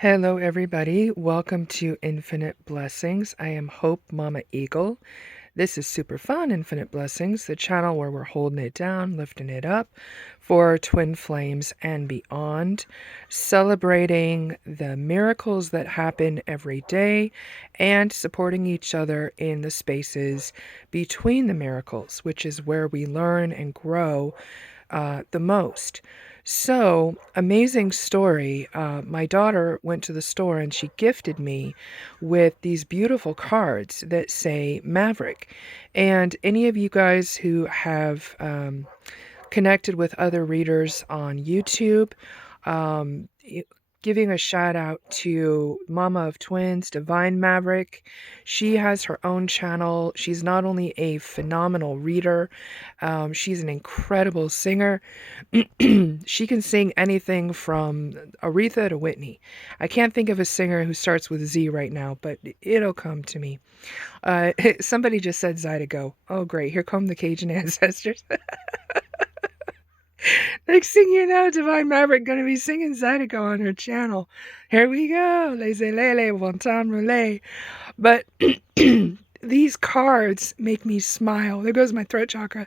Hello, everybody. Welcome to Infinite Blessings. I am Hope Mama Eagle. This is super fun, Infinite Blessings, the channel where we're holding it down, lifting it up for twin flames and beyond, celebrating the miracles that happen every day and supporting each other in the spaces between the miracles, which is where we learn and grow the most. So, amazing story. My daughter went to the store and she gifted me with these beautiful cards that say Maverick. And any of you guys who have connected with other readers on YouTube, um, giving a shout out to Mama of Twins, Divine Maverick. She has her own channel. She's not only a phenomenal reader, she's an incredible singer. She can sing anything from Aretha to Whitney. I can't think of a singer who starts with Z right now, but it'll come to me. Somebody just said Zydeco. Oh, great. Here come the Cajun ancestors. Next thing you know, Divine Maverick gonna be singing Zydeco on her channel. Here we go. Laissez lele, bon temps roulé. But these cards make me smile. There goes my throat chakra.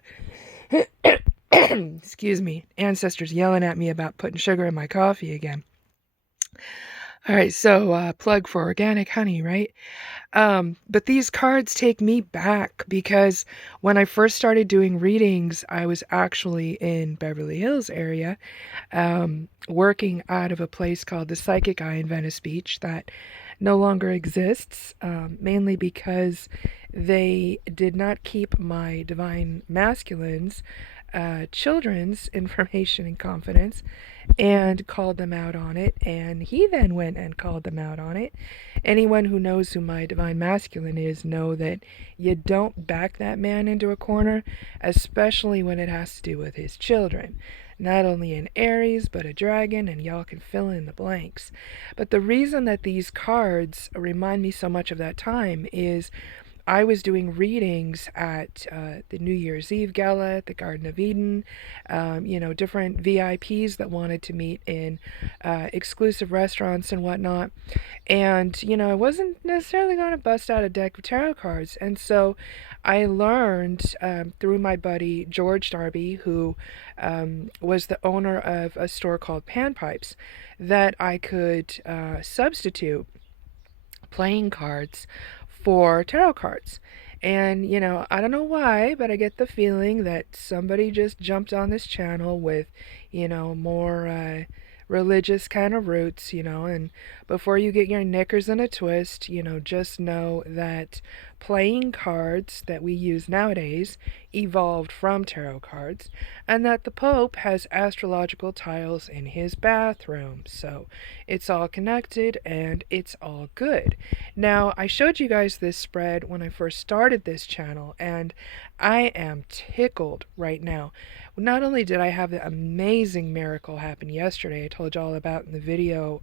Excuse me. Ancestors yelling at me about putting sugar in my coffee again. All right, so plug for organic honey, right? But these cards take me back because when I first started doing readings, I was actually in Beverly Hills area, working out of a place called the Psychic Eye in Venice Beach that no longer exists, mainly because they did not keep my divine masculines children's information in confidence and called them out on it, and he then went and called them out on it. Anyone who knows who my divine masculine is know that you don't back that man into a corner, especially when it has to do with his children. Not only an Aries, but a dragon, and y'all can fill in the blanks. But the reason that these cards remind me so much of that time is I was doing readings at the New Year's Eve gala at the Garden of Eden, different VIPs that wanted to meet in exclusive restaurants and whatnot. And, I wasn't necessarily going to bust out a deck of tarot cards. And so I learned through my buddy George Darby, who was the owner of a store called Panpipes, that I could substitute playing cards for tarot cards. And, I don't know why, but I get the feeling that somebody just jumped on this channel with, more religious kind of roots, and before you get your knickers in a twist, just know that playing cards that we use nowadays evolved from tarot cards, and that the Pope has astrological tiles in his bathroom. So it's all connected and it's all good. Now, I showed you guys this spread when I first started this channel, and I am tickled right now. Not only did I have the amazing miracle happen yesterday, I told you all about in the video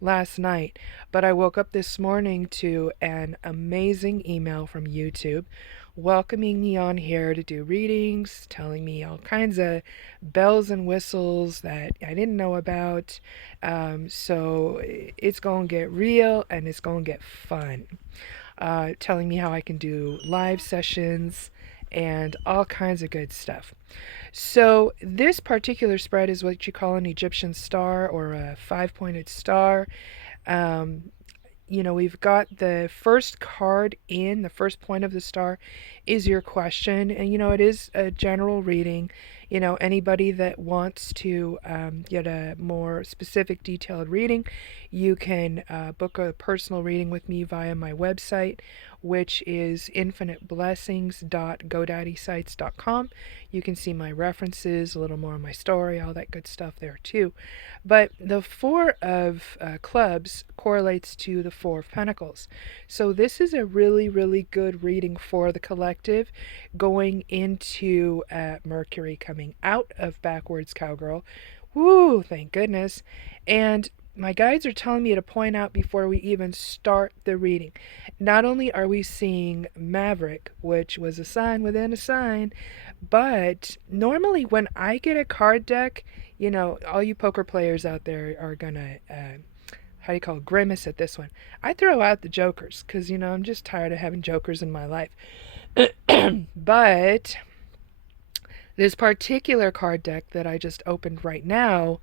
last night, but I woke up this morning to an amazing email from YouTube welcoming me on here to do readings, telling me all kinds of bells and whistles that I didn't know about. So it's going to get real and it's going to get fun. Telling me how I can do live sessions and all kinds of good stuff. So this particular spread is what you call an Egyptian star or a five-pointed star. We've got the first card in, the first point of the star is your question. And, it is a general reading. Anybody that wants to get a more specific, detailed reading, you can book a personal reading with me via my website, which is infiniteblessings.godaddysite.com. You can see my references, a little more of my story, all that good stuff there too. But the Four of Clubs correlates to the Four of Pentacles. So this is a really, really good reading for the collective going into Mercury coming out of backwards cowgirl. Woo, thank goodness. And my guides are telling me to point out before we even start the reading. Not only are we seeing Maverick, which was a sign within a sign, but normally when I get a card deck, all you poker players out there are gonna how do you call it, grimace at this one. I throw out the jokers because, I'm just tired of having jokers in my life. But this particular card deck that I just opened right now,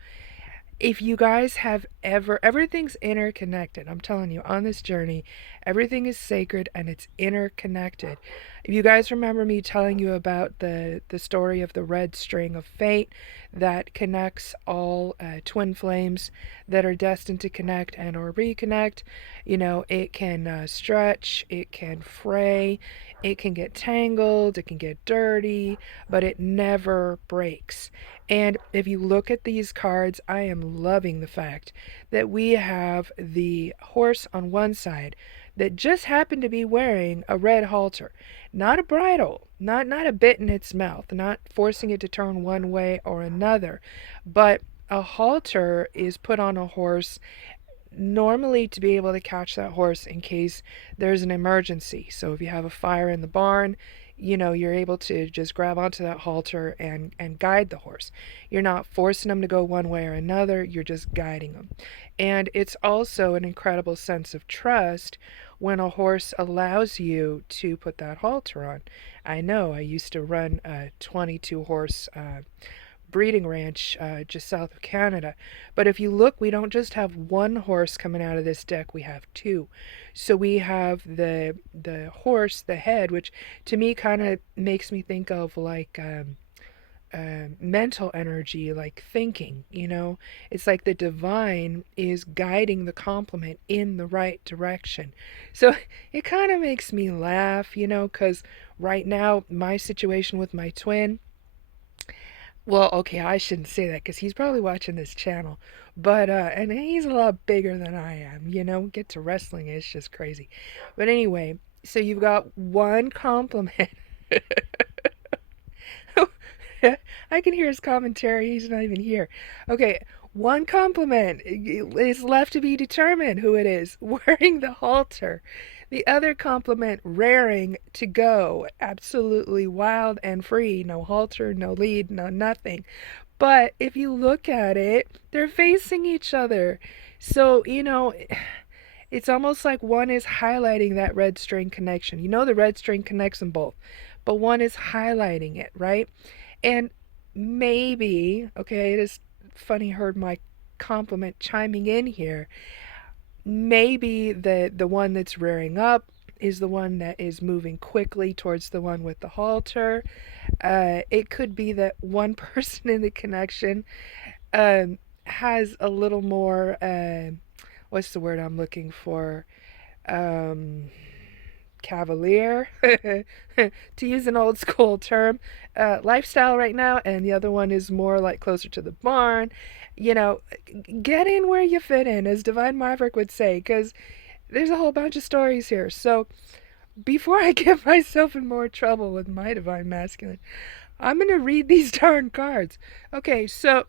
if you guys have ever, everything's interconnected. I'm telling you, on this journey, everything is sacred and it's interconnected. If you guys remember me telling you about the story of the red string of fate that connects all twin flames that are destined to connect and or reconnect, it can stretch, it can fray, it can get tangled, it can get dirty, but it never breaks. And if you look at these cards, I am loving the fact that we have the horse on one side that just happened to be wearing a red halter. Not a bridle, not a bit in its mouth, not forcing it to turn one way or another, but a halter is put on a horse normally to be able to catch that horse in case there's an emergency. So if you have a fire in the barn, you're able to just grab onto that halter and guide the horse. You're not forcing them to go one way or another, you're just guiding them. And it's also an incredible sense of trust when a horse allows you to put that halter on. I know I used to run a 22 horse breeding ranch just south of Canada. But if you look, we don't just have one horse coming out of this deck, we have two. So we have the horse, the head, which to me kind of makes me think of like mental energy, like thinking, It's like the divine is guiding the complement in the right direction. So it kind of makes me laugh, because right now my situation with my twin, well, okay, I shouldn't say that because he's probably watching this channel. But, and he's a lot bigger than I am, Get to wrestling, it's just crazy. But anyway, so you've got one compliment. I can hear his commentary, he's not even here. Okay, one compliment is left to be determined who it is, wearing the halter. The other compliment, raring to go, absolutely wild and free, no halter, no lead, no nothing. But if you look at it, they're facing each other. So, it's almost like one is highlighting that red string connection. The red string connects them both, but one is highlighting it, right? And maybe, okay, it is funny, heard my compliment chiming in here. Maybe the one that's rearing up is the one that is moving quickly towards the one with the halter. It could be that one person in the connection has a little more, what's the word I'm looking for? Cavalier, to use an old school term, lifestyle right now, and the other one is more like closer to the barn. Get in where you fit in, as Divine Maverick would say, because there's a whole bunch of stories here. So before I get myself in more trouble with my Divine Masculine, I'm going to read these darn cards. Okay, so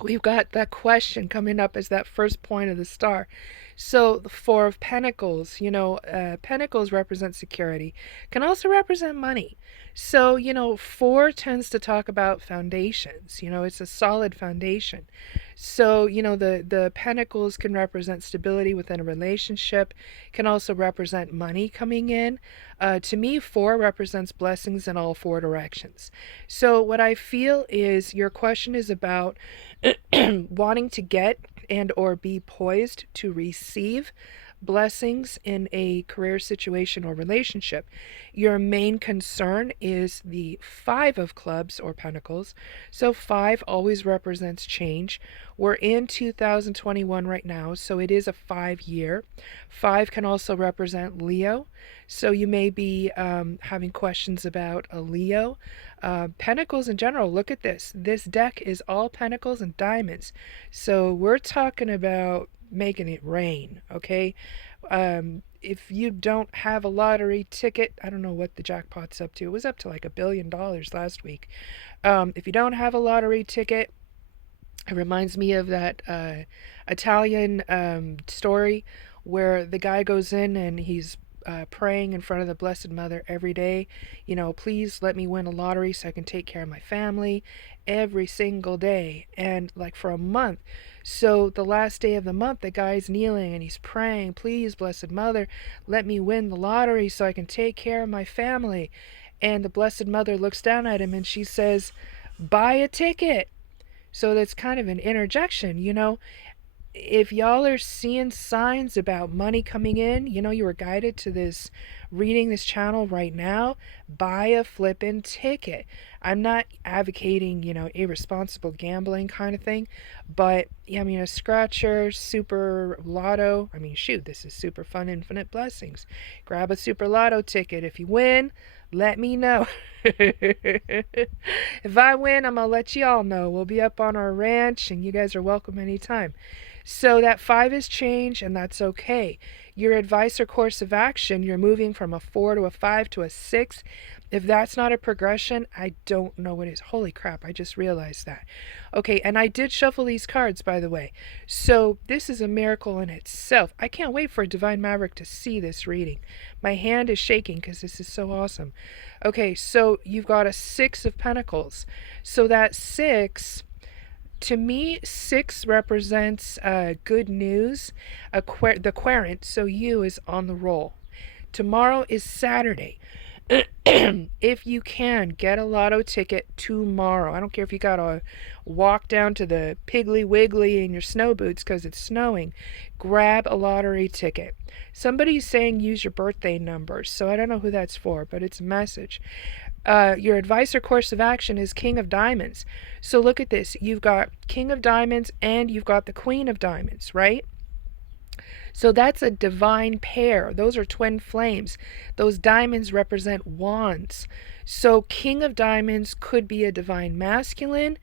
we've got that question coming up as that first point of the star. So the Four of Pentacles, Pentacles represent security, can also represent money. So, four tends to talk about foundations, it's a solid foundation. So, the Pentacles can represent stability within a relationship, can also represent money coming in. To me, four represents blessings in all four directions. So what I feel is your question is about wanting to get and or be poised to receive blessings in a career situation or relationship. Your main concern is the Five of Clubs or Pentacles. So five always represents change. We're in 2021 right now, so it is a 5-year. Five can also represent Leo. So you may be having questions about a Leo. Pentacles in general, look at this. This deck is all pentacles and diamonds. So we're talking about making it rain, okay? If you don't have a lottery ticket, I don't know what the jackpot's up to. It was up to like $1 billion last week. If you don't have a lottery ticket, it reminds me of that Italian story where the guy goes in and he's praying in front of the Blessed Mother every day, you know, please let me win a lottery so I can take care of my family every single day. And like for a month. So the last day of the month, the guy's kneeling and he's praying, please, Blessed Mother, let me win the lottery so I can take care of my family. And the Blessed Mother looks down at him and she says, buy a ticket. So that's kind of an interjection, you know. If y'all are seeing signs about money coming in, you know, you were guided to this, reading this channel right now, buy a flippin' ticket. I'm not advocating, you know, irresponsible gambling kind of thing, but I mean, a scratcher, super lotto, I mean, shoot, this is super fun, infinite blessings. Grab a super lotto ticket. If you win, let me know. If I win, I'm gonna let y'all know. We'll be up on our ranch and you guys are welcome anytime. So that 5 is change, and that's okay. Your advice or course of action, you're moving from a 4 to a 5 to a 6. If that's not a progression, I don't know what is. Holy crap, I just realized that. Okay, and I did shuffle these cards, by the way. So this is a miracle in itself. I can't wait for Divine Maverick to see this reading. My hand is shaking because this is so awesome. Okay, so you've got a 6 of Pentacles. So that 6... to me, 6 represents good news. The querent, so you, is on the roll. Tomorrow is Saturday. If you can, get a lotto ticket tomorrow. I don't care if you gotta walk down to the Piggly Wiggly in your snow boots because it's snowing. Grab a lottery ticket. Somebody's saying use your birthday numbers, so I don't know who that's for, but it's a message. Your advice or course of action is King of Diamonds. So look at this. You've got King of Diamonds and you've got the Queen of Diamonds, right? So that's a divine pair. Those are twin flames. Those diamonds represent wands. So King of Diamonds could be a divine masculine.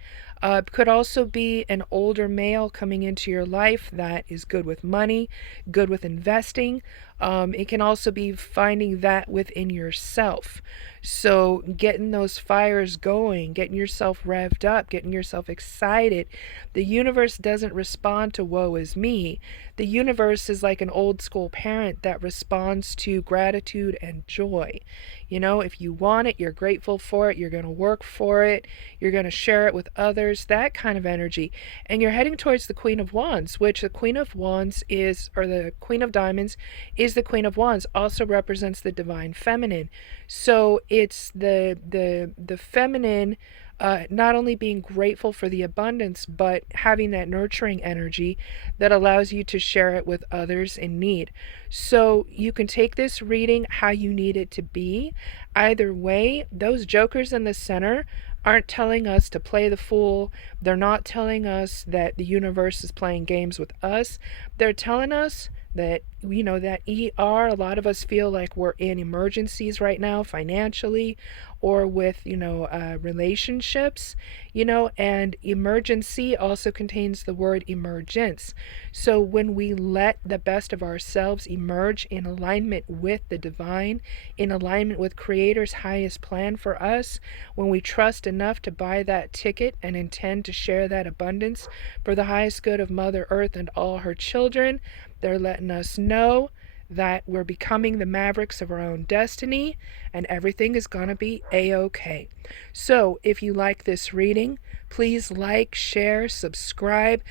Could also be an older male coming into your life that is good with money, good with investing. It can also be finding that within yourself. So getting those fires going, getting yourself revved up, getting yourself excited. The universe doesn't respond to woe is me. The universe is like an old school parent that responds to gratitude and joy. You know, if you want it, you're grateful for it, you're going to work for it, you're going to share it with others, that kind of energy. And you're heading towards the Queen of Wands, which the Queen of Wands is, or the Queen of Diamonds is the Queen of Wands, also represents the divine feminine. So it's the feminine, not only being grateful for the abundance, but having that nurturing energy that allows you to share it with others in need. So you can take this reading how you need it to be. Either way, those jokers in the center aren't telling us to play the fool. They're not telling us that the universe is playing games with us. They're telling us that, you know, that ER, a lot of us feel like we're in emergencies right now financially or with, you know, relationships, you know, and emergency also contains the word emergence. So when we let the best of ourselves emerge in alignment with the divine, in alignment with Creator's highest plan for us, when we trust enough to buy that ticket and intend to share that abundance for the highest good of Mother Earth and all her children, they're letting us know that we're becoming the mavericks of our own destiny and everything is going to be a-okay. So if you like this reading, please like, share, subscribe.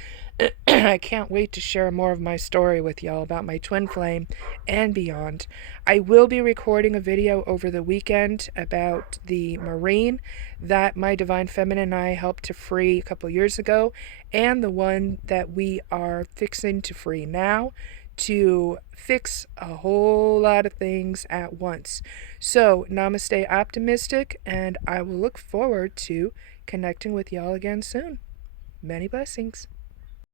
I can't wait to share more of my story with y'all about my twin flame and beyond. I will be recording a video over the weekend about the Marine that my Divine Feminine and I helped to free a couple years ago, and the one that we are fixing to free now, to fix a whole lot of things at once. So namaste optimistic, and I will look forward to connecting with y'all again soon. Many blessings.